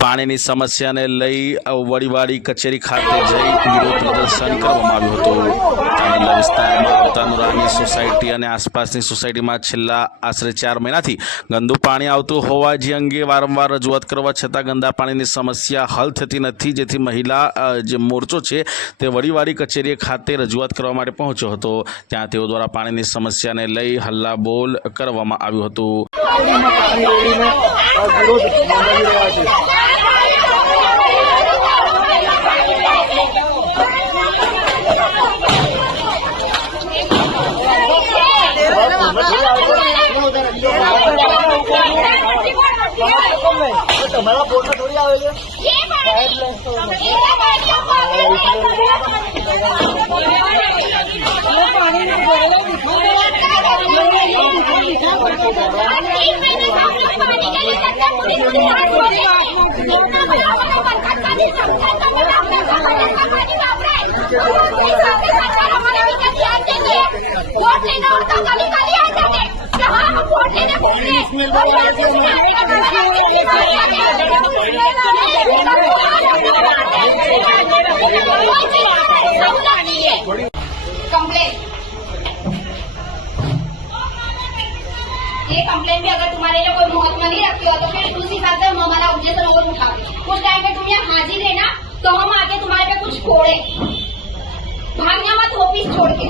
પાણીની સમસ્યાને લઈ વડીવાડી કચેરી ખાતે જઈ વિરોધ પ્રદર્શન કરવામાં આવ્યું હતું। કાંડલા વિસ્તારમાં આવતા નુરાની સોસાયટી અને આસપાસની સોસાયટીમાં છેલ્લા આશરે 4 મહિનાથી ગંદુ પાણી આવતું હોવા જે અંગે વારંવાર રજૂઆત કરવા છતાં ગંદા પાણીની સમસ્યા હલ થતી નથી, જેથી મહિલા જે મોરચો છે તે વડીવાડી કચેરી ખાતે રજૂઆત કરવા માટે પહોંચ્યો હતો। ત્યાં તેઓ દ્વારા પાણીની સમસ્યાને લઈ હલ્લાબોલ કરવામાં આવ્યું હતું। तुम्हारा बोलना थोड़ी आवेगा ये कंप्लेन भी अगर तुम्हारे लिए कोई महत्व नहीं रखती हो तो फिर उस हिसाब से हम हमारा ऑब्जेक्शन और उठाओ। उस टाइम पे तुम ये हाजिर है ना, तो हम आगे तुम्हारे पे कुछ फोड़े, भागना मत ऑफिस छोड़ के।